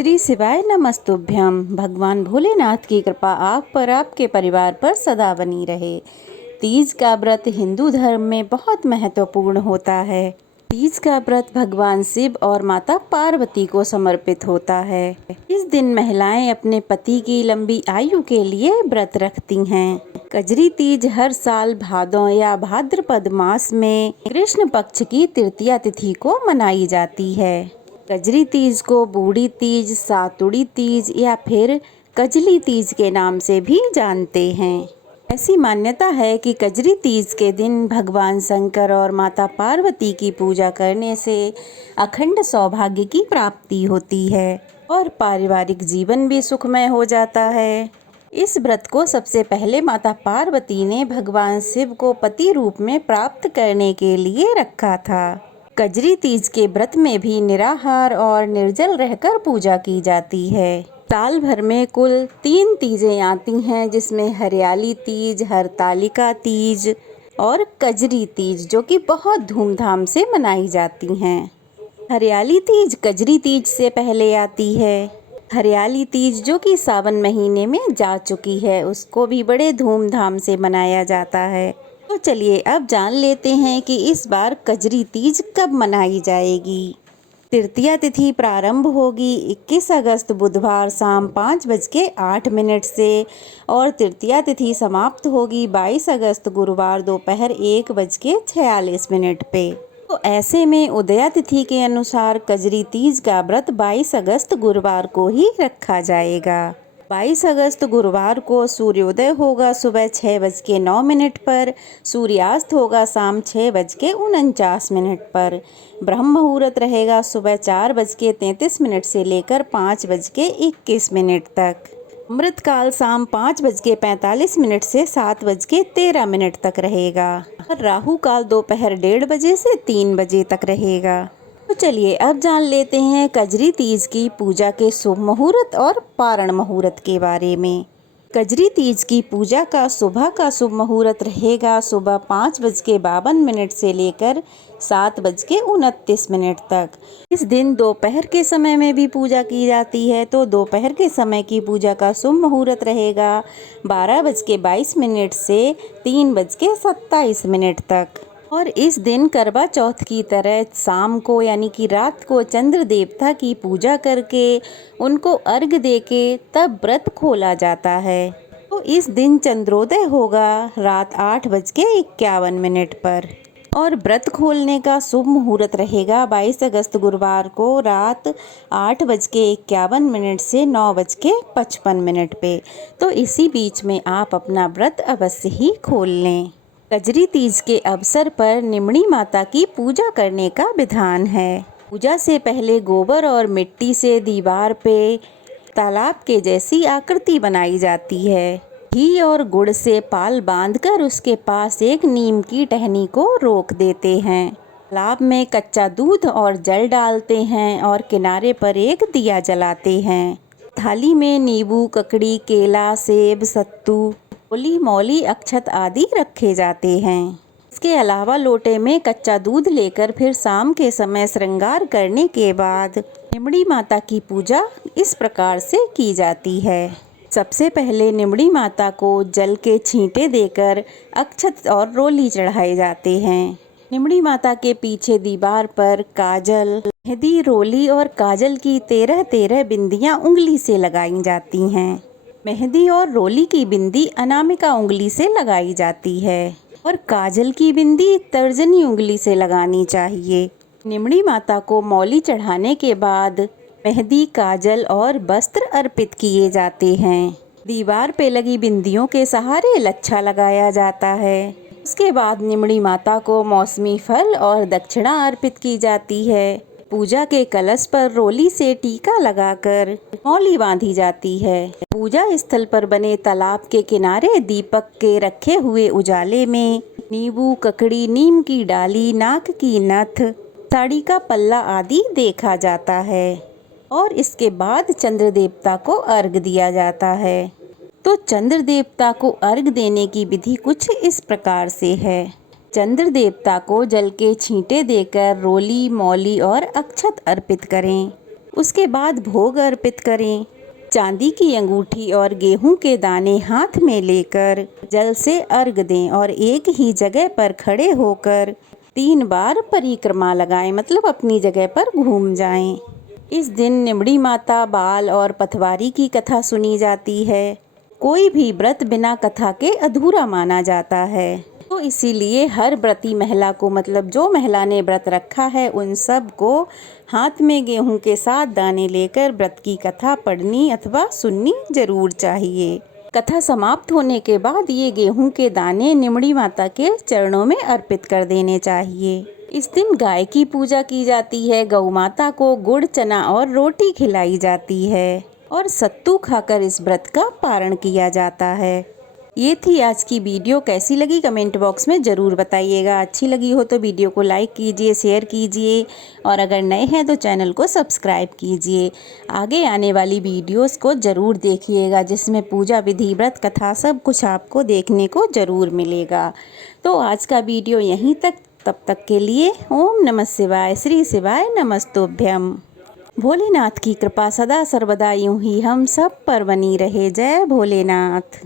श्री शिवाय नमस्तुभ्यम। भगवान भोलेनाथ की कृपा आप पर, आपके परिवार पर सदा बनी रहे। तीज का व्रत हिंदू धर्म में बहुत महत्वपूर्ण होता है। तीज का व्रत भगवान शिव और माता पार्वती को समर्पित होता है। इस दिन महिलाएं अपने पति की लंबी आयु के लिए व्रत रखती हैं। कजरी तीज हर साल भादों या भाद्रपद मास में कृष्ण पक्ष की तृतीया तिथि को मनाई जाती है। कजरी तीज को बूढ़ी तीज, सातुड़ी तीज या फिर कजली तीज के नाम से भी जानते हैं। ऐसी मान्यता है कि कजरी तीज के दिन भगवान शंकर और माता पार्वती की पूजा करने से अखंड सौभाग्य की प्राप्ति होती है और पारिवारिक जीवन भी सुखमय हो जाता है। इस व्रत को सबसे पहले माता पार्वती ने भगवान शिव को पति रूप में प्राप्त करने के लिए रखा था। कजरी तीज के व्रत में भी निराहार और निर्जल रहकर पूजा की जाती है। साल भर में कुल 3 तीजें आती हैं, जिसमें हरियाली तीज, हरतालिका तीज और कजरी तीज, जो कि बहुत धूमधाम से मनाई जाती हैं। हरियाली तीज कजरी तीज से पहले आती है। हरियाली तीज जो कि सावन महीने में जा चुकी है, उसको भी बड़े धूमधाम से मनाया जाता है। तो चलिए अब जान लेते हैं कि इस बार कजरी तीज कब मनाई जाएगी। तृतीया तिथि प्रारंभ होगी 21 अगस्त बुधवार शाम 5:08 से और तृतीया तिथि समाप्त होगी 22 अगस्त गुरुवार दोपहर 1:46 पे। तो ऐसे में उदया तिथि के अनुसार कजरी तीज का व्रत 22 अगस्त गुरुवार को ही रखा जाएगा। 22 अगस्त गुरुवार को सूर्योदय होगा सुबह 6:09 पर, सूर्यास्त होगा शाम 6:49 पर। ब्रह्म मुहूर्त रहेगा सुबह 4:33 से लेकर 5:21 तक। अमृत काल शाम 5:45 से 7:13 तक रहेगा और राहु काल दोपहर 1:30 बजे से 3 बजे तक रहेगा। तो चलिए अब जान लेते हैं कजरी तीज की पूजा के शुभ मुहूर्त और पारण मुहूर्त के बारे में। कजरी तीज की पूजा का सुबह का शुभ मुहूर्त रहेगा सुबह 5:52 से लेकर 7:29 तक। इस दिन दोपहर के समय में भी पूजा की जाती है, तो दोपहर के समय की पूजा का शुभ मुहूर्त रहेगा 12:22 से 3:27 तक। और इस दिन करवा चौथ की तरह शाम को यानी कि रात को चंद्र देवता की पूजा करके उनको अर्घ देके तब व्रत खोला जाता है। तो इस दिन चंद्रोदय होगा रात 8:51 पर और व्रत खोलने का शुभ मुहूर्त रहेगा 22 अगस्त गुरुवार को रात 8:51 से 9:55 पे। तो इसी बीच में आप अपना व्रत अवश्य ही खोल लें। कजरी तीज के अवसर पर निमड़ी माता की पूजा करने का विधान है। पूजा से पहले गोबर और मिट्टी से दीवार पे तालाब के जैसी आकृति बनाई जाती है। घी और गुड़ से पाल बांधकर उसके पास एक नीम की टहनी को रोक देते हैं। तालाब में कच्चा दूध और जल डालते हैं और किनारे पर एक दिया जलाते हैं। थाली में नींबू, ककड़ी, केला, सेब, सत्तू, फूली, मौली, अक्षत आदि रखे जाते हैं। इसके अलावा लोटे में कच्चा दूध लेकर फिर शाम के समय श्रृंगार करने के बाद निमड़ी माता की पूजा इस प्रकार से की जाती है। सबसे पहले निमड़ी माता को जल के छींटे देकर अक्षत और रोली चढ़ाए जाते हैं। निमड़ी माता के पीछे दीवार पर काजल, मेहंदी, रोली और काजल की 13 बिंदियां उंगली से लगाई जाती हैं। मेहंदी और रोली की बिंदी अनामिका उंगली से लगाई जाती है और काजल की बिंदी तर्जनी उंगली से लगानी चाहिए। निमड़ी माता को मौली चढ़ाने के बाद मेहंदी, काजल और वस्त्र अर्पित किए जाते हैं। दीवार पे लगी बिंदियों के सहारे लच्छा लगाया जाता है। उसके बाद निमड़ी माता को मौसमी फल और दक्षिणा अर्पित की जाती है। पूजा के कलश पर रोली से टीका लगाकर मौली बांधी जाती है। पूजा स्थल पर बने तालाब के किनारे दीपक के रखे हुए उजाले में नींबू, ककड़ी, नीम की डाली, नाक की नथ, साड़ी का पल्ला आदि देखा जाता है और इसके बाद चंद्र देवता को अर्घ दिया जाता है। तो चंद्र देवता को अर्घ देने की विधि कुछ इस प्रकार से है। चंद्र देवता को जल के छींटे देकर रोली, मौली और अक्षत अर्पित करें। उसके बाद भोग अर्पित करें। चांदी की अंगूठी और गेहूं के दाने हाथ में लेकर जल से अर्घ दें और एक ही जगह पर खड़े होकर 3 बार परिक्रमा लगाएं, मतलब अपनी जगह पर घूम जाएं। इस दिन निमड़ी माता, बाल और पथवारी की कथा सुनी जाती है। कोई भी व्रत बिना कथा के अधूरा माना जाता है, तो इसीलिए हर व्रती महिला को, मतलब जो महिला ने व्रत रखा है, उन सब को हाथ में गेहूं के साथ दाने लेकर व्रत की कथा पढ़नी अथवा सुननी जरूर चाहिए। कथा समाप्त होने के बाद ये गेहूं के दाने निमड़ी माता के चरणों में अर्पित कर देने चाहिए। इस दिन गाय की पूजा की जाती है, गौ माता को गुड़, चना और रोटी खिलाई जाती है और सत्तू खाकर इस व्रत का पारण किया जाता है। ये थी आज की वीडियो। कैसी लगी कमेंट बॉक्स में ज़रूर बताइएगा। अच्छी लगी हो तो वीडियो को लाइक कीजिए, शेयर कीजिए और अगर नए हैं तो चैनल को सब्सक्राइब कीजिए। आगे आने वाली वीडियोस को ज़रूर देखिएगा, जिसमें पूजा विधि, व्रत कथा सब कुछ आपको देखने को ज़रूर मिलेगा। तो आज का वीडियो यहीं तक। तब तक के लिए ओम नमः शिवाय, श्री शिवाय नमस्तुभ्यम। भोलेनाथ की कृपा सदा सर्वदा यूं ही हम सब पर बनी रहे। जय भोलेनाथ।